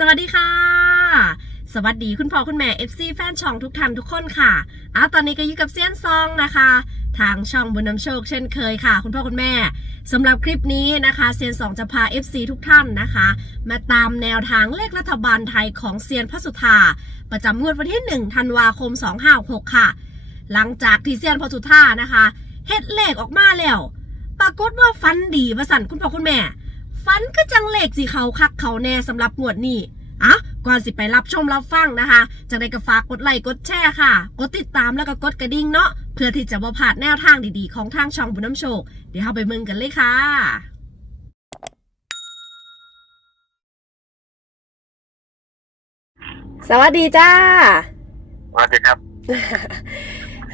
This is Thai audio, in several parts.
สวัสดีค่ะ สวัสดีคุณพ่อคุณแม่ FC แฟนช่องทุกท่านทุกคนค่ะอะตอนนี้ก็อยู่กับเซียนซองนะคะ ทางช่องบุญนำโชคเช่นเคยค่ะ คุณพ่อคุณแม่สำหรับคลิปนี้นะคะเซียนสองจะพา FC ทุกท่านนะคะ มาตามแนวทางเลขรัฐบาลไทยของเซียนพระสุธาประจำงวดวันที่1ธันวาคม 256 ค่ะ หลังจากที่เซียนพระสุธานะคะเฮ็ดเลขออกมาแล้ว ปรากฏว่าฟันดีประสันคุณพ่อคุณแม่ ฟันก็จังเลขสีเขาคักเขาแน่สำหรับงวดนี้อะก่อนสิไปรับชมรับฟังนะคะจากในกระฝากกดไลค์กดแชร์ค่ะ กดติดตามแล้วก็กดกระดิ่งเนาะเพื่อที่จะบ่พลาดแนวทางดีๆ ของทางช่องบุญน้ำโชค เดี๋ยวเราไปเมืองกันเลยค่ะสวัสดีจ้าสวัสดีครับ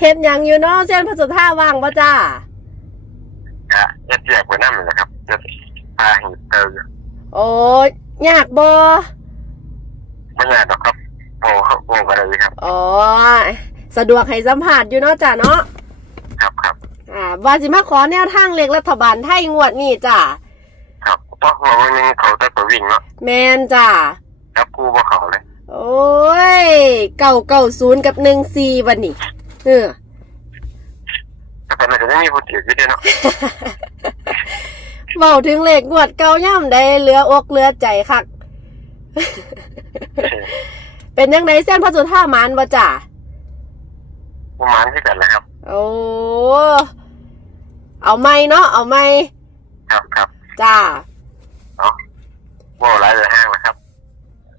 เห็นอย่างอยู่เนาะเส้นพระสุธาว่างปะจ้ากะยัดเยียบกว่านั่นเลยนะครับ จะพาหินเตอร์โอ้ยยากบ่ไม่ยากหรอกครับโอ้โอ้อะไรครับ อ๋อ สะดวกให้สัมผัสอยู่เนาะจ้าเนาะ ครับครับ อ่าว่าสิมาขอแนวทางเล็กรัฐบาลไทยงวดนี้จ้าครับเพราะว่าวันนึงเขาจะตัววิ่งเนาะแมนจ้าแล้วกูบ่เขาเลย โอ้ยเก่าเก่าศูนย์กับหนึ่งสี่วันนี้เออแต่ตอนนั้นก็ยังมีผู้ติดอยู่ด้วยเนาะ เบาถึงเลขงวดเก่าย่ำได้เหลืออกเหลือใจคัก เป็นยังไงเส้นพระสุธามานบ่จ้าประมาณที่กันแหละครับ โอ้ เอาไม่เนาะเอาไม่ครับครับจ้าว่าหลายเลยห้างนะครับ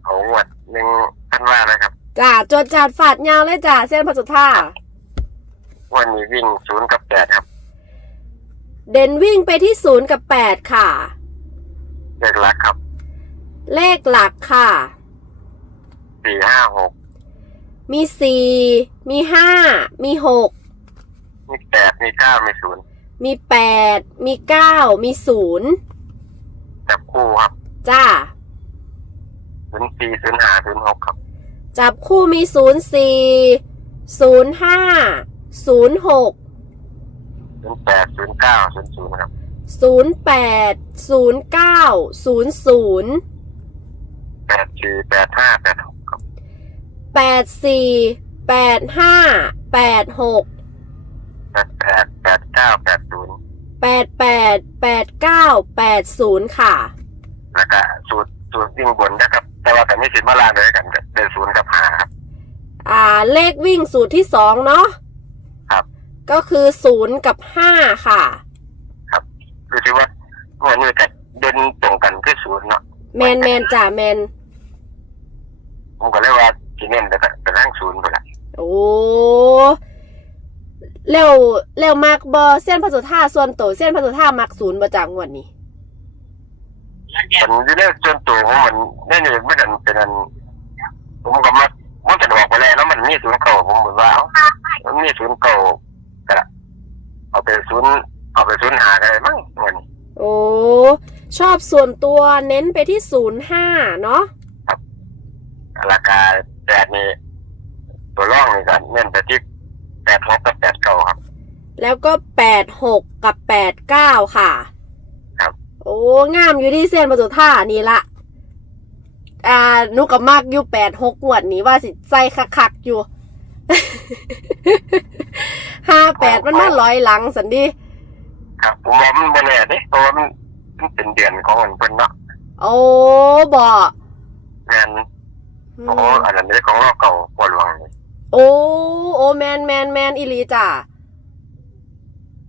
เอางวดหนึ่งท่านว่านะครับ จ้าจดจาดฝาดยาวเลยจ้าเส้นพระสุธาวันนี้วิ่งศูนย์กับแปดครับ เด่นวิ่งไปที่ศูนย์กับแปดค่ะ เลขหลักครับเลขหลักค่ะ สี่ห้าหกมีสี่มีห้ามีหกมีแปดมีเก้ามีศูนย์มีแปดมีเก้ามีศูนย์จับคู่ครับจ้า ศูนย์สี่ศูนย์ห้าศูนย์หกครับจับคู่มีศูนย์สี่ศูนย์ห้าศูนย์หก ศูนย์แปดศูนย์เก้าศูนย์ศูนย์ครับศูนย์แปดศูนย์เก้าศูนย์ศูนย์แปดสี่แปดห้าแปดหกครับแปดสี่แปดห้าแปดหกแปดแปดแปดเก้าแปดศูนย์แปดแปดแปดเก้าแปดศูนย์ค่ะ แล้วก็สูตรสูตรวิ่งบนนะครับ แต่ว่าแต่ไม่สิบมาลางเลยกันเป็นศูนย์กับหาครับอ่าเลขวิ่งสูตรที่สองเนาะครับ ก็คือศูนย์กับห้าค่ะคือที่ว่าวันนี้จะเดินตรงกันคือศูนย์เนาะแมนแมนจ่าแมนผมก็เลยว่าที่เน้นแต่แต่ทั้งศูนย์ไปละโอ้แล้วแล้วมักบอเส้นพระสุธาส่วนโตวเส้นพระสุธามักศูนย์ประจากงวดนี้มันอยู่ในส่วนตัวของมันแน่นี่ไม่ดันเป็นอันผมก็มามันจะบอกไปแล้วแล้วมันมีศูนย์เก่าผมเหมือนว่าเอ้ามันมีศูนย์เก่า ก็ละเอาไปศูนย์เอาไปศูนย์หาได้มั้งเงินโอ้ชอบส่วนตัวเน้นไปที่ศูนย์ห้าเนาะราคาแปดนี่ตัวร่องนี่กันเน้นไปที่แปดหกกับแปดเก้าครับ แล้วก็แปดหกกับแปดเก้าค่ะ ครับ โอ้งามอยู่ที่เส้นพระสุธานี่ละอ่าหนุกับมากอยู่แปดหกงวดนี้ว่าสิใส่คักๆอยู่ ห้าแปดมันมาร้อยหลังสันดีครับผมว่ามันบ่แน่เด้เพราะว่ามันมันเป็นเดือนของมันเพิ่นเนาะโอ้บองานโอ้อันนั้นเด้ของเราเก่าปวดหวังนี่โอ้โอ้แมนแมนแมนอีหลีจ้ะ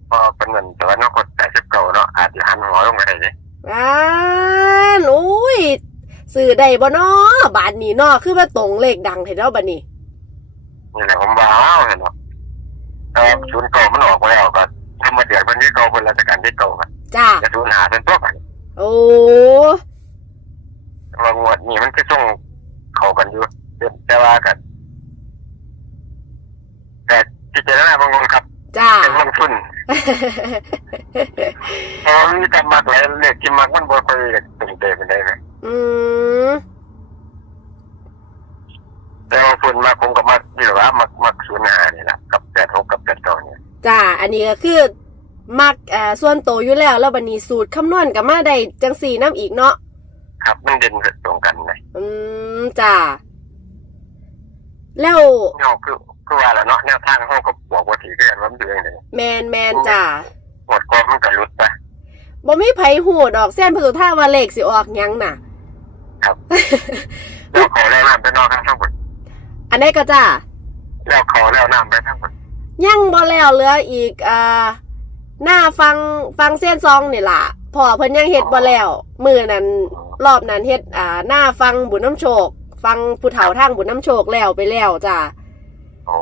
เพอเป็นเงินแต่ว่าเนอกกดแต่สิบเก่าเนาะอาจจะหันหัวลงไปได้เด้อ่านอุ้ยสื่อได้บ่เนาะบาทนี้เนาะคือว่าตรงเลขดังเห็นแล้วบัดนี้นี่แหละผมว่าอ้าวเห็นเนาะ แต่ว่าศูนย์เก่ามันออกมาแล้วก็ทำมาเดือนวันที่เก่าเป็นราชการที่เก่าครับจ้าจะศูนย์หาเป็นตัวกันโอ้ว่างวดนี้มันก็ส่งเข้ากันอยู่แต่ว่ากันแต่ที่เจารณาบางคนครับจ้าเป็นลงทุนเพราะมันมีการมักหลายเลขที่มักมันบ่ค่อยตรงเตะมันได้ไหมอืมแต่บางคนมาผมก็มักนี่แหละว่ามักมักศูนย์หานี่แหละ จ้าอันนี้ก็คือมักอ่าส่วนโตวอยู่แล้วแล้วบัดนี้สูตรคำนวณกับมาได้จังสี่น้ำอีกเนาะครับมันเด่นตรงกันเลยอืมจ้าแล้วเนาะคือคือว่าแล้วเนาะแนวทางห้องก็บอกว่าถือกันว่ามันเดือนเลยแมนแมนจ้าหมดความมันก็หลุดไป บ่มีไผหูดอกเส้นพระสุธาว่าเลขสิออกหยังน่ะแล้วเขาแล้วน้ำไปนอกครับทั้งหมดอันนี้ก็จ้าแล้วเขาแล้วน้ำไปทั้งหมด ยังบ่แล้วเหลืออีกอ่าหน้าฟังฟังเส้นซองนี่ล่ะพอเพิ่นยังเฮ็ดบ่แล้วมื้อนั้นรอบนั้นเฮ็ดอ่าหน้าฟังบุญน้ำโชค ฟังผู้เฒ่าทางบุญน้ำโชคแล้วไปแล้วจ้าอ๋อ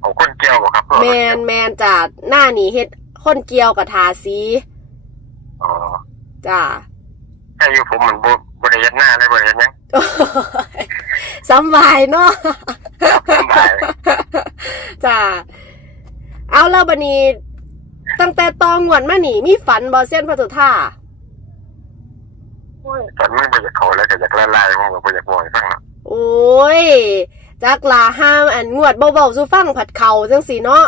เอาคนเกี่ยวบ่ครับแมนแมนจ้าหน้านี่เฮ็ดคนเกี่ยวกับทาสีอ๋อจ้าถ้าอยู่ผมมันบ่บ่ได้เฮ็ดหน้าเลยบ่ได้เฮ็ดหยังสำบายเนาะสบายจ้า เอาแล้วบันนี้ ตั้งแต่ตองวดมานี่ มีฝันบอเส้นพระสุธาตอนมันบ่อยากเขาแล้วก็อยากละลายผมก็บ่อยากบ่อยฟังเนาะโอ้ยจักลาห้ามอันงวดเบาๆสู้ฟังผัดเข่าจังสีเนาะ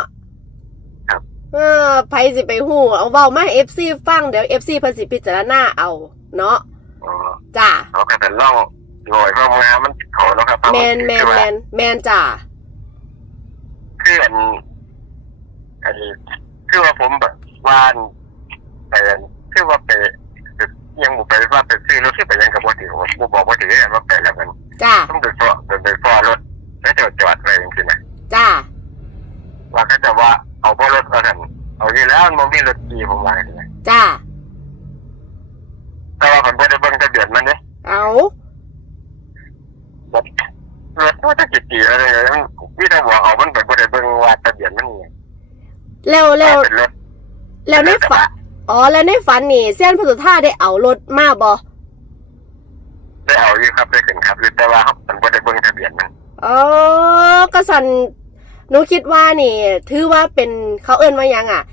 เออไผสิไปหูเอาเบามาเอฟซีฟังเดี๋ยวเอฟซีเพิ่นสิพิจารณาเอาเนาะอ๋อจ้าเขาก็แต่ล่องลอยเข้ามางานมันเขาเนาะครับแมนแมนแมนแมนจ้าคืออัน อันนี้คือว่าผมแบบว่านแต่คือว่าไปยังบ่ไปว่าไปซื้อรถที่ไปยังกับบ่ถือว่าบ่บอกบ่ถือกันว่าไปแล้วมันจ้าต้องไปฟ้อไปฟ้อรถแล้วจอดจอดไว้จริงๆนะจ้าว่าก็จะว่าเอาบ่รถเอานั่นเอาอยู่แล้วมันบ่มีรถขี่ผมว่าอย่างนี้จ้าแต่ว่าผมบ่ได้เบิ่งทะเบียนมันนี่เอารถรถว่าจะกี่ปีอะไรอย่างนี้วิธีบอกเอามันไปบ่ได้เบิ่งว่าทะเบียนมันนี่ แล้วแล้วเป็นรถแล้วในฝันอ๋อแล้วในฝันนี่เส้นพระสุธาได้เอารถมาบอได้เอาอยู่ครับได้ขึ้นครับแต่ว่ามันบ่ได้เบิ่งทะเบียนมันอ๋อก็สันหนูคิดว่านี่ ถือว่าเป็นเขาเอิ้นว่าหยังอะ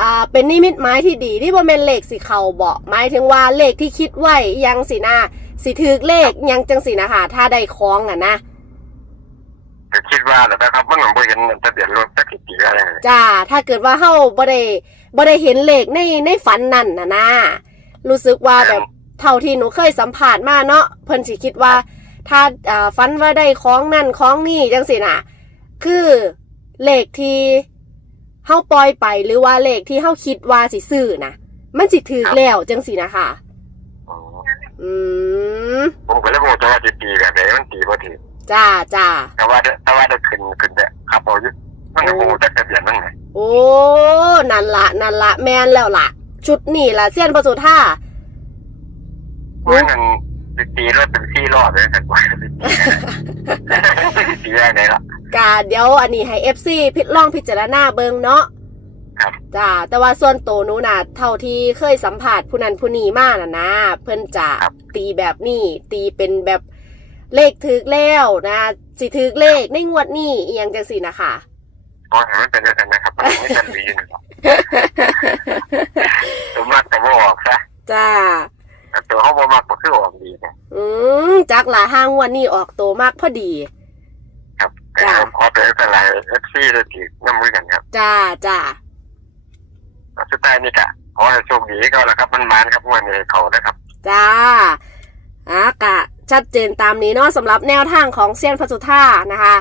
อ่า เป็นนิมิตหมายที่ดีที่บ่แม่นเลขสิเขาบอกหมายถึงว่าเลขที่คิดไว้อิหยังสินะสิถือเลขอิหยังจังสินะคะถ้าได้คล้องอะนะก็คิดว่าแล้วนะครับมันบ่เห็นทะเบียนรถสักกี่ปีอะไร จ้า ถ้าเกิดว่าเฮาบ่ได้บ่ได้เห็นเลขในในฝันนั่นน่ะนะรู้สึกว่าแบบเท่าที่หนูเคยสัมผัสมาเนาะเพิ่นสิคิดว่า ถ้าอ่าฝันว่าได้ของนั่นของนี่จังสิน่ะคือเลขที่เฮาปล่อยไปหรือว่าเลขที่เฮาคิดว่าสิซื้อนะมันสิถือแล้วจังสินะคะอ๋ออืมผมก็เลยบอกว่าจะตีแบบไหนมันตีบ่ถือจ้าจ้าแต่ว่าได้แต่ว่าได้ขึ้นขึ้นแต่ขับเอาอยู่ มันก็บ่รู้จักทะเบียนมันไงโอ้ นั่นละนั่นละแมนแล้วล่ะ ชุดนี่ล่ะเสี้ยนประสุท่าเพราะงั้นสิตีรถเป็นที่รอบเลยแต่ว่าสิตีตีได้ไหนล่ะกาเดี๋ยวอันนี้ให้ FC พิลองพิจารณาเบิงเนาะครับจ้าแต่ว่าส่วนตัวหนูน่ะเท่าที่เคยสัมผัสผู้นั้นผู้นี้มาน่ะนะเพิ่นจะตีแบบนี้ ตีเป็นแบบเลขถึกแล้วนะ สิถึกเลขในงวดนี้อีหยังจังสินะคะ ก็เห็นมันเป็นอย่างนั้นนะครับมันไม่เป็นดีนะครับตัวมากแต่ว่าออกซะจ้าแต่ตัวเขาบ่มากก็คือออกดีนะอืมจักละห้างวันนี้ออกตัวมากพอดี ครับแต่ผมขอเป็นอะไรเอฟซีเลยทีน้ำมือกันครับ จ้าจ้าสุดท้ายนี่กะขอให้โชคดีก็แล้วครับมันมานครับงวันนี้เขานะครับ จ้าอากะชัดเจนตามนี้เนาะสำหรับแนวทางของเซียนพัสุธานะคะ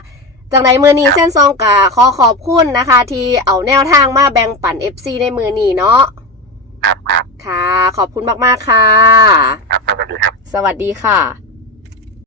จากในมือนี้เส้นซองกะขอขอบคุณนะคะ ที่เอาแนวทางมาแบ่งปัน FC ในมือนี้เนาะครับครับค่ะ ขอบคุณมากๆค่ะ ครับสวัสดีครับ สวัสดีค่ะ